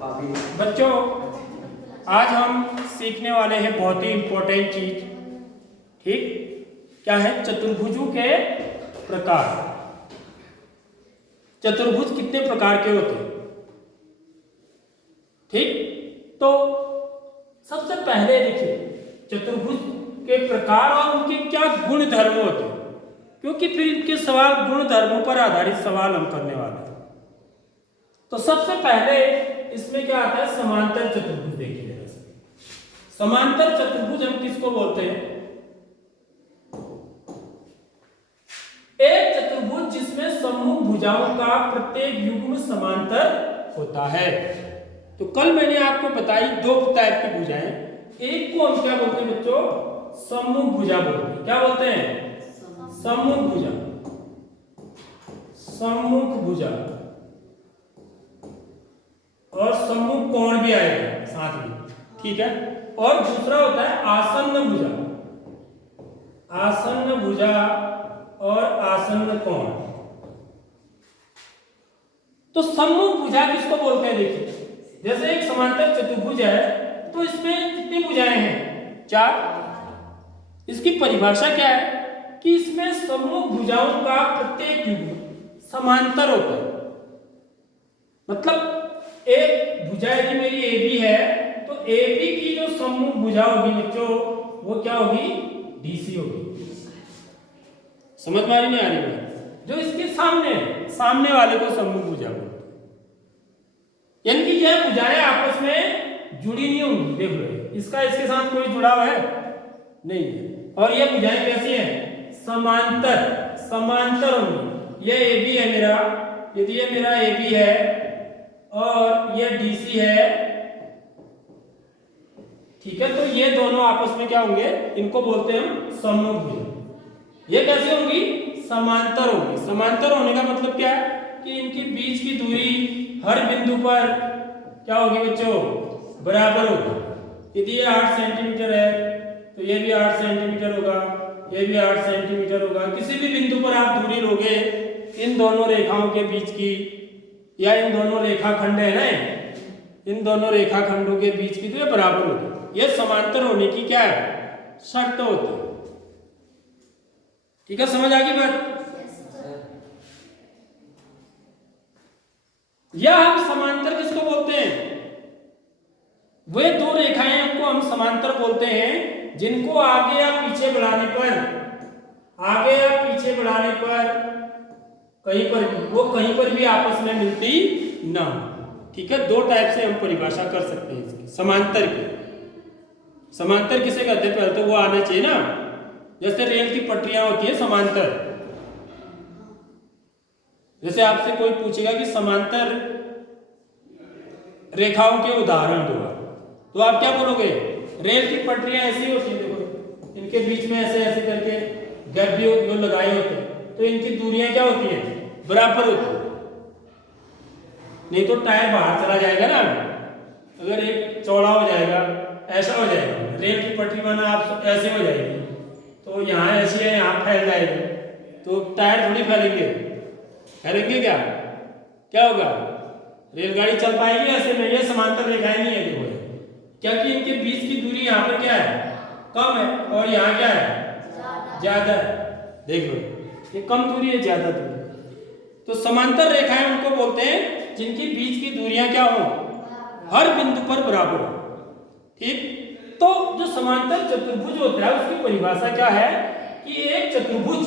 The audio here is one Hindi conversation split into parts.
बच्चों, आज हम सीखने वाले हैं बहुत ही इंपॉर्टेंट चीज। ठीक, क्या है? चतुर्भुजों के प्रकार। चतुर्भुज कितने प्रकार के होते हैं? ठीक, तो सबसे पहले देखिए चतुर्भुज के प्रकार और उनके क्या गुण धर्म होते हैं, क्योंकि फिर इनके सवाल गुण धर्मों पर आधारित सवाल हम करने वाले हैं। तो सबसे पहले इसमें क्या आता है? समांतर चतुर्भुज। देखिए समांतर चतुर्भुज हम किसको बोलते हैं? एक चतुर्भुज जिसमें सम्मुख भुजाओं का प्रत्येक युग्म समांतर होता है। तो कल मैंने आपको बताई दो टाइप की भुजाएं। एक को हम क्या बोलते हैं बच्चों? सम्मुख भुजा बोलते हैं। क्या बोलते हैं? सम्मुख भुजा। सम्मुख भुजा और सम्मुख कोण भी आएगा साथ में, ठीक है। और दूसरा होता है आसन्न भुजा। आसन्न भुजा और आसन्न कोण। तो सम्मुख भुजा किसको बोलते हैं? देखिए जैसे एक समांतर चतुर्भुज है तो इसमें कितनी भुजाएं हैं? 4। इसकी परिभाषा क्या है कि इसमें सम्मुख भुजाओं का प्रत्येक युग्म समांतर होता है। मतलब एक भुजा यदि मेरी AB है तो AB की जो सम्मुख भुजा होगी बच्चों वो क्या होगी? DC होगी। समझ में आ रही नहीं आ रही बात? जो इसके सामने वाले को सम्मुख भुजा बोलते हैं। यानी कि यह भुजाएं आपस में जुड़ी नहीं होंगी। देख लो, इसका इसके साथ कोई जुड़ाव है नहीं है। और ये भुजाएं कैसी हैं? समांतर होंगी। ये AB है मेरा, यदि ये मेरा AB है और ये DC है, ठीक है, तो ये दोनों आपस में क्या होंगे? इनको बोलते हैं हम सम्मुख भुजा। ये कैसे होंगी? समांतर होंगी। समांतर होने का मतलब क्या है कि इनके बीच की दूरी हर बिंदु पर क्या होगी बच्चों? बराबर होगी। यदि ये 8 सेंटीमीटर है तो ये भी 8 सेंटीमीटर होगा, ये भी 8 सेंटीमीटर होगा। किसी भी बिंदु पर आप दूरी लोगे इन दोनों रेखाओं के बीच की, या इन दोनों रेखाखंड है ना, इन दोनों रेखाखंडों के बीच की, तो ये बराबर होगी। ये समांतर होने की क्या है? शर्त होती है। ठीक है, समझ आ गई बात? या हम समांतर किसको बोलते हैं? वे दो रेखाएं उनको हम समांतर बोलते हैं जिनको आगे या पीछे बढ़ाने पर कहीं पर भी आपस में मिलती ना। ठीक है, दो टाइप से हम परिभाषा कर सकते हैं इसकी समांतर की। समांतर किसे कहते हैं? पहले तो वो आना चाहिए ना। जैसे रेल की पटरियां होती है समांतर। जैसे आपसे कोई पूछेगा कि समांतर रेखाओं के उदाहरण दो, तो आप क्या बोलोगे? रेल की पटरियां ऐसी होती है, देखो इनके बीच में ऐसे ऐसे करके गैप भी जो लगाए होते हैं, तो इनकी दूरियां क्या होती हैं? बराबर होती है। नहीं तो टायर बाहर चला जाएगा ना। अगर एक चौड़ा हो जाएगा, ऐसा हो जाएगा, रेल की पटरी माना आप ऐसे हो जाएगी, तो यहाँ ऐसे है, यहाँ फैल जाएगा, तो टायर थोड़ी फैलेंगे क्या होगा? रेलगाड़ी चल पाएगी ऐसे में? ये समांतर रेखाएं नहीं है, देखो, क्योंकि इनके बीच की दूरी यहाँ पर क्या है? कम है, और यहाँ क्या है? ज्यादा है। देख लो, ये कम दूरी है, ज्यादा दूरी। तो समांतर रेखाएं उनको बोलते हैं जिनकी बीच की दूरियां क्या हो? हर बिंदु पर बराबर हो। ठीक, तो जो समांतर चतुर्भुज होता है उसकी परिभाषा क्या है कि एक चतुर्भुज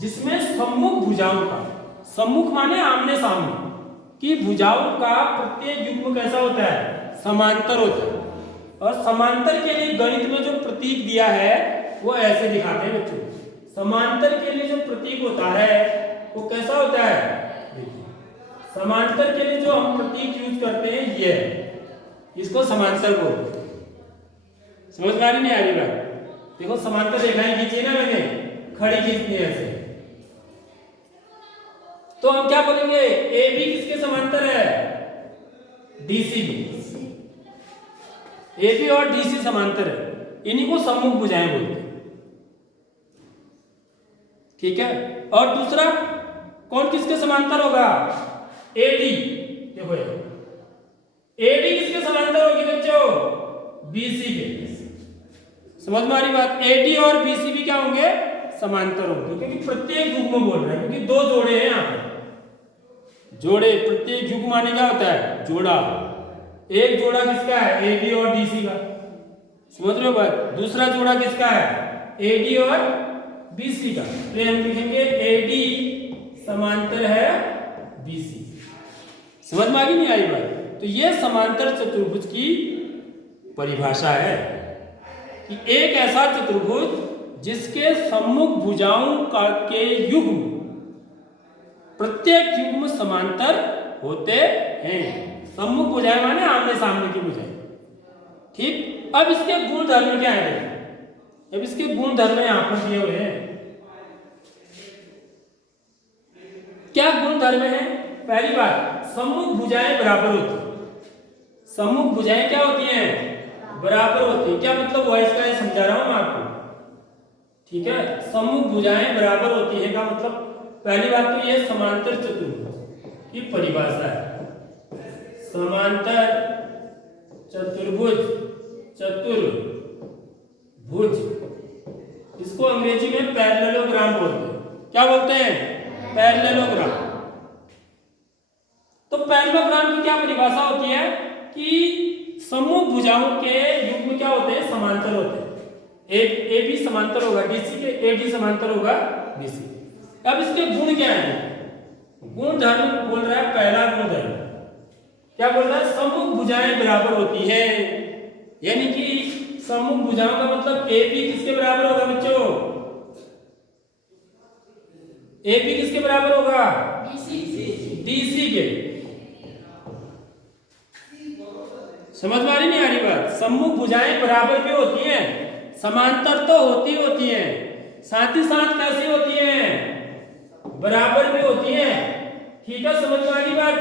जिसमें सम्मुख भुजाओं का, सम्मुख माने आमने सामने की भुजाओं का प्रत्येक युग्म कैसा होता है? समांतर होता है। और समांतर के लिए गणित में जो प्रतीक दिया है वो ऐसे दिखाते हैं बच्चों। समांतर के लिए जो प्रतीक होता है वो कैसा होता है? समांतर के लिए जो हम प्रतीक यूज करते हैं ये, इसको समांतर बोलते हैं। समझ में आ रही नहीं आ रही बात? देखो समांतर रेखाएं खींची ना मैंने, खड़ी खींचनी है ऐसे, तो हम क्या बोलेंगे? AB किसके समांतर है? DC भी। AB और DC समांतर है, इन्हीं को सम्मुख भुजाएं बोलते हैं। ठीक है, और दूसरा कौन किसके समांतर होगा? AD। देखो एडी किसके समांतर होगी बच्चों? बीसी के। समझ में आ रही बात? एडी और बीसी भी क्या होंगे? समांतर होंगे, क्योंकि प्रत्येक युग्म बोल रहा है, क्योंकि दो जोड़े हैं यहाँ पे। जोड़े, प्रत्येक युग्म माने क्या होता है? जोड़ा। एक जोड़ा किसका है? एडी और डीसी का। समझ रहे हो बात? दूसरा जोड़ा किसका है? एडी और बीसी का। तो हम लिखेंगे एडी समांतर है बीसी। समझ में आ गई नहीं आई बात? तो ये समांतर चतुर्भुज की परिभाषा है कि एक ऐसा चतुर्भुज जिसके सम्मुख भुजाओं के युग्म, प्रत्येक युग्म समांतर होते हैं। सम्मुख भुजाएं माने आमने सामने की भुजाएं। ठीक। अब इसके गुण धर्म क्या है? अब इसके गुण धर्म यहां पर दिए हुए हैं। क्या गुण धर्म है? पहली बात, सम्मुख भुजाएं बराबर होती है। सम्मुख भुजाएं क्या होती हैं? बराबर होती है। क्या मतलब हुआ इसका? ये समझा रहा हूं मैं आपको। ठीक है, सम्मुख भुजाएं बराबर होती है का मतलब, पहली बात तो ये समांतर चतुर्भुज की परिभाषा है। समांतर चतुर्भुज, चतुर्भुज, इसको अंग्रेजी में पैरेललोग्राम बोलते हैं। क्या बोलते हैं? पैरेललोग्राम। तो पैरेललोग्राम की क्या परिभाषा होती है कि सम्मुख भुजाओं के युग्म क्या होते हैं? समांतर होते हैं। एक ए बी समांतर होगा डीसी के, ए डी समांतर होगा बीसी। अब इसके गुण क्या है? गुण धर्म बोल रहा है, पहला गुण धर्म क्या बोल रहा है? सम्मुख भुजाएं बराबर होती है। यानी कि सम्मुख भुजाओं का मतलब ए बी किसके बराबर होगा बच्चों? ए बी किसके बराबर होगा? डीसी के। समझ में आ रही नहीं आ रही बात? सम्मुख भुजाएं बराबर भी होती हैं, समांतर तो होती हैं, साथ ही साथ कैसी होती हैं? बराबर भी होती हैं। ठीक है, समझ में आ गई बात?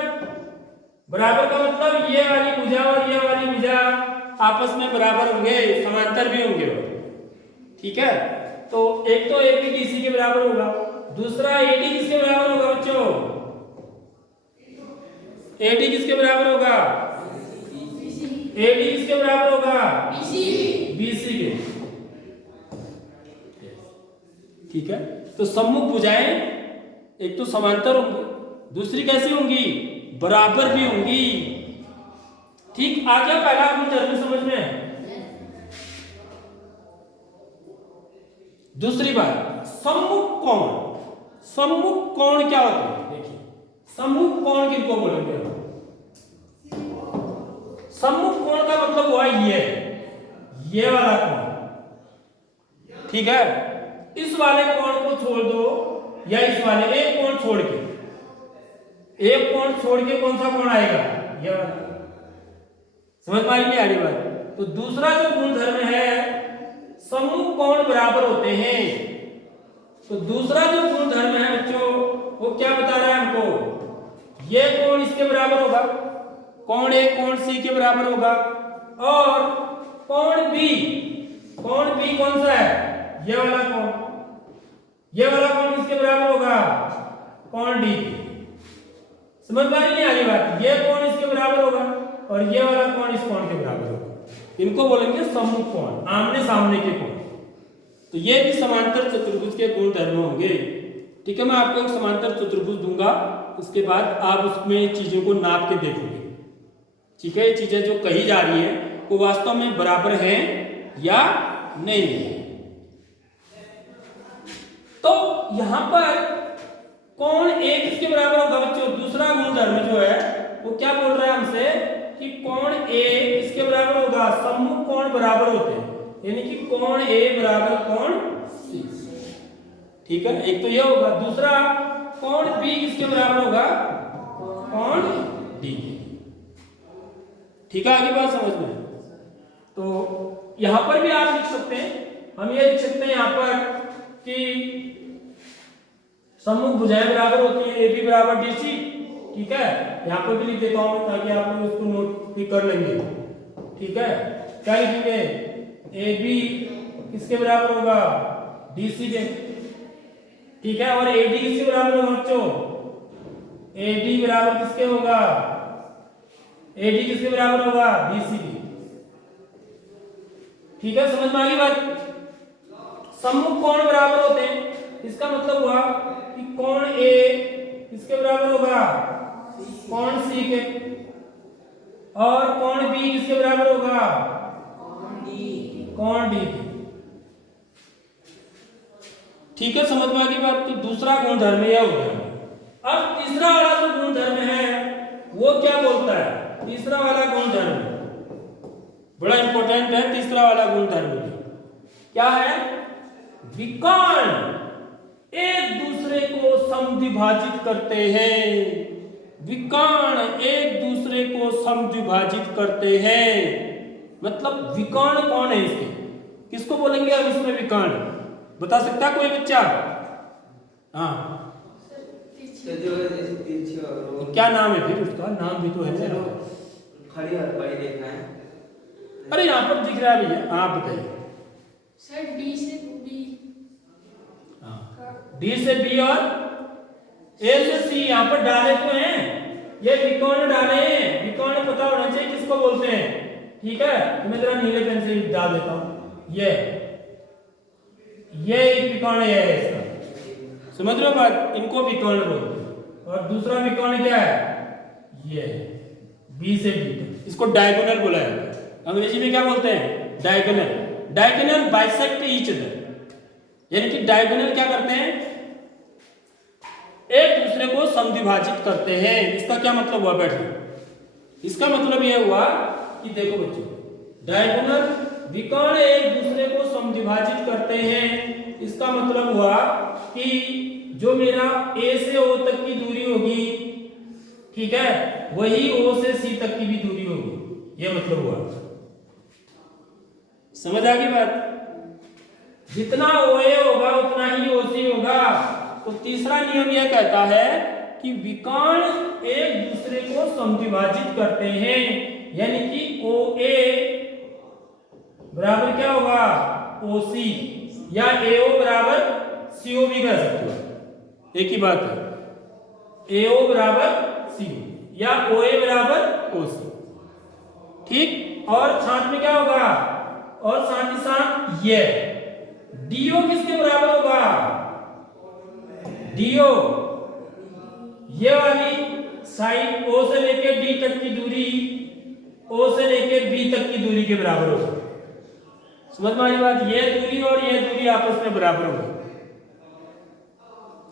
बराबर का मतलब ये वाली भुजा और ये वाली भुजा आपस में बराबर होंगे, समांतर भी होंगे। ठीक है, तो एक तो एबी डीसी के बराबर होगा, दूसरा एडी किसके बराबर होगा बच्चों? एडी किसके बराबर होगा? एडी किसके बराबर होगा? बीसी के। ठीक है, तो सम्मुख भुजाएं एक तो समांतर होंगी, दूसरी कैसी होंगी? बराबर भी होंगी। ठीक, आ गया पहला गुण धर्म समझ में। दूसरी बात, सम्मुख कोण। सम्मुख कोण क्या होता है? देखिए, सम्मुख कोण किसको बोलेंगे? सम्मुख कोण का मतलब हुआ ये वाला कोण। ठीक है, इस वाले कोण को छोड़ दो या इस वाले, एक कोण छोड़ के, एक कोण छोड़ के कौन सा कोण आएगा? ये वाला। समझ में नहीं आ रही बात? तो दूसरा जो गुण धर्म है, सम्मुख कोण बराबर होते हैं। तो दूसरा जो गुण धर्म है बच्चों, वो क्या बता रहा है हमको? ये कोण इसके बराबर होगा, कोण ए कोण सी के बराबर होगा, और कोण बी कौन सा है? ये वाला कोण। ये वाला कोण किसके बराबर होगा? कोण डी। समझ में नहीं आ रही बात? ये कोण इसके बराबर होगा और ये वाला कोण इस कोण के बराबर होगा। इनको बोलेंगे सम्मुख कोण, आमने सामने के कोण। तो ये भी समांतर चतुर्भुज के गुण धर्म होंगे। ठीक है, मैं आपको एक समांतर चतुर्भुज दूंगा, उसके बाद आप उसमें चीजों को नाप के देखोगे। ठीक है, ये चीजें जो कही जा रही है वो वास्तव में बराबर है या नहीं है। तो यहां पर कोण ए किसके बराबर होगा बच्चों? दूसरा गुण धर्म जो है वो क्या बोल रहा है हमसे कि कोण ए किसके बराबर होगा? सम्मुख कोण बराबर होते हैं, यानी कि कोण ए बराबर कोण सी। ठीक है, एक तो ये होगा। दूसरा, कोण बी किसके बराबर होगा? कोण डी। ठीक है, आगे बात समझ में? तो यहां पर भी आप लिख सकते हैं, हम ये लिख सकते हैं यहां पर कि सम्मुख भुजाएं बराबर होती है, ए बी बराबर डी सी। ठीक है, यहां पर भी लिख देता हूं ताकि आप लोग इसको नोट भी कर लेंगे। ठीक है, क्या लिखेंगे? ए बी किसके बराबर होगा? डी सी के। ठीक है, और ए डी किसके बराबर होगा बच्चों? ए डी बराबर किसके होगा? AD किसके बराबर होगा? BCD। ठीक है, समझ में आ गई बात? सम्मुख कोण बराबर होते हैं, इसका मतलब हुआ कि कोण A किसके बराबर होगा? कोण C के। और कोण B किसके बराबर होगा? कोण D के। ठीक है, समझ में आ गई बात? तो दूसरा गुणधर्म यह हो गया। अब तीसरा वाला जो गुणधर्म है वो क्या बोलता है? तीसरा वाला गुणधर्म बड़ा इंपॉर्टेंट है। तीसरा वाला गुणधर्म क्या है? विकर्ण एक दूसरे को समद्विभाजित करते हैं। विकर्ण एक दूसरे को समद्विभाजित करते हैं, मतलब विकर्ण कौन है इसके? किसको बोलेंगे अब इसमें विकर्ण? बता सकता है कोई बच्चा? हाँ, क्या नाम है फिर उसका? नाम भी तो है। खड़ी और बड़ी देखना है। अरे यहाँ पर दिख रहा है भैया, आप बताइए। सर डी से बी। हाँ, डी से बी और ए से सी यहाँ पर डाले तो हैं। ये विकर्ण डाले हैं। विकर्ण पता होना चाहिए किसको बोलते हैं। ठीक है, तो मैं जरा नीले पेन से डाल देता हूँ। ये एक विकर्ण है इसका, समझ रहे हो बात? इनको विकर्ण बोलते हैं। और दूसरा विकर्ण क्या है? ये बी से बी तक, इसको डायगोनल बोला जाता है। अंग्रेजी में क्या बोलते हैं? Diagonal. Diagonal bisect each other, यानी कि डायगोनल क्या करते हैं? एक दूसरे को समद्विभाजित करते हैं। इसका क्या मतलब हुआ? बैठो, इसका मतलब यह हुआ कि देखो बच्चों, डायगोनल विकर्ण एक दूसरे को समद्विभाजित करते हैं। इसका मतलब हुआ कि जो मेरा A से O तक की दूरी होगी, ठीक है, वही O से C तक की भी दूरी होगी। यह मतलब हुआ। समझ आ गई बात? जितना OA होगा उतना ही OC होगा। तो तीसरा नियम यह कहता है कि विकर्ण एक दूसरे को समद्विभाजित करते हैं, यानी कि OA बराबर क्या होगा? OC, या AO बराबर CO भी कह सकते हो, एक ही बात है। AO बराबर CO या OA बराबर OC। ठीक, और साथ में क्या होगा? और साथ ही साथ ये DO किसके बराबर होगा? DO ये वाली साइड O से लेके D तक की दूरी, O से लेके B तक की दूरी के बराबर होगा। समझ में आ रही बात? ये दूरी और ये दूरी आपस में बराबर होगी।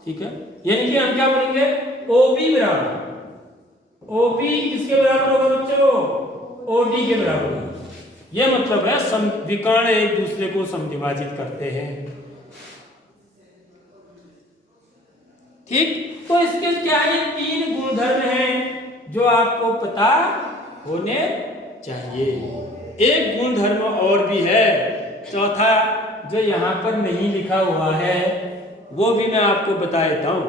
ठीक है, यानी कि हम क्या बोलेंगे? OB बराबर, OB किसके बराबर होगा बच्चों? OD के बराबर होगा। यह मतलब है विकर्ण एक दूसरे को समद्विभाजित करते हैं। ठीक, तो इसके क्या है? तीन गुणधर्म हैं जो आपको पता होने चाहिए। एक गुणधर्म और भी है, चौथा, जो यहां पर नहीं लिखा हुआ है, वो भी मैं आपको बता देता हूं।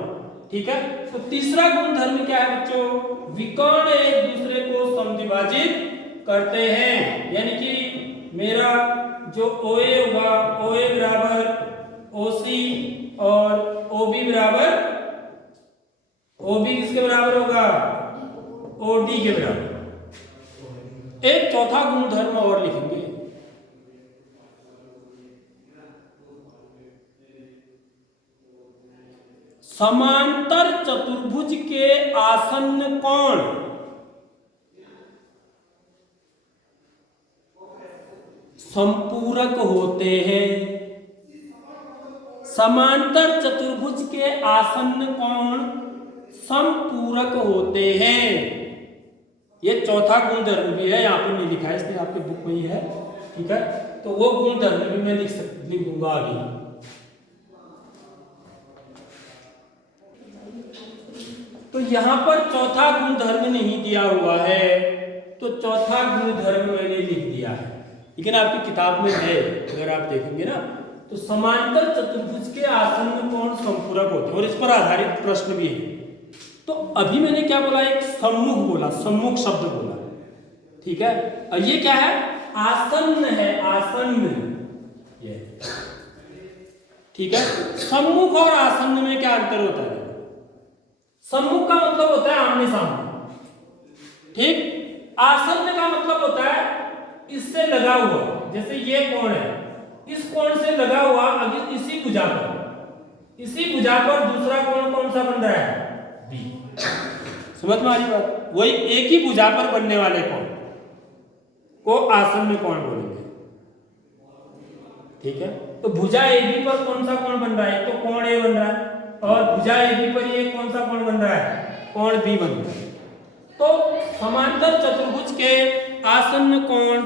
ठीक है, तो तीसरा गुणधर्म क्या है बच्चों? विकर्ण एक दूसरे को समद्विभाजित करते हैं, यानी कि मेरा जो OA होगा, OA बराबर OC और OB बराबर OB किसके बराबर होगा? OD के बराबर। एक चौथा गुणधर्म और लिखेंगे, समांतर चतुर्भुज के आसन्न कोण संपूरक होते हैं। समांतर चतुर्भुज के आसन्न कोण संपूरक होते हैं। यह चौथा गुणधर्म भी है, यहां पर नहीं लिखा है, इसलिए आपके बुक में ही है। ठीक है, तो वो गुणधर्म भी मैं लिख दूंगा अभी। तो यहां पर चौथा गुणधर्म नहीं दिया हुआ है, तो चौथा गुणधर्म मैंने लिख दिया है, लेकिन आपकी किताब में है, अगर आप देखेंगे ना, तो समांतर चतुर्भुज के आसन्न कोण संपूरक होते हैं, और इस पर आधारित प्रश्न भी है। तो अभी मैंने क्या बोला? एक सम्मुख बोला, सम्मुख शब्द बोला। ठीक है, और ये क्या है? आसन्न है, आसन्न। ये ठीक है, सम्मुख और आसन्न में क्या अंतर होता है? सम्मुख का मतलब होता है आमने सामने, ठीक। आसन्न का मतलब होता है इससे लगा हुआ, जैसे ये कोण है, इस कोण से लगा हुआ, अगर इसी भुजा पर दूसरा कोण कौन सा बन रहा है, बी। समझ में आ रही बात? वही एक ही भुजा पर बनने वाले कोण को आसन्न कोण बोलेंगे। ठीक है, तो भुजा AB पर कौन सा कोण बन रहा है, तो कोण A बन रहा है, और भुजा AB पर ये कौन सा कोण बन रहा है, कोण B बन रहा है। तो समांतर चतुर्भुज के आसन्न कोण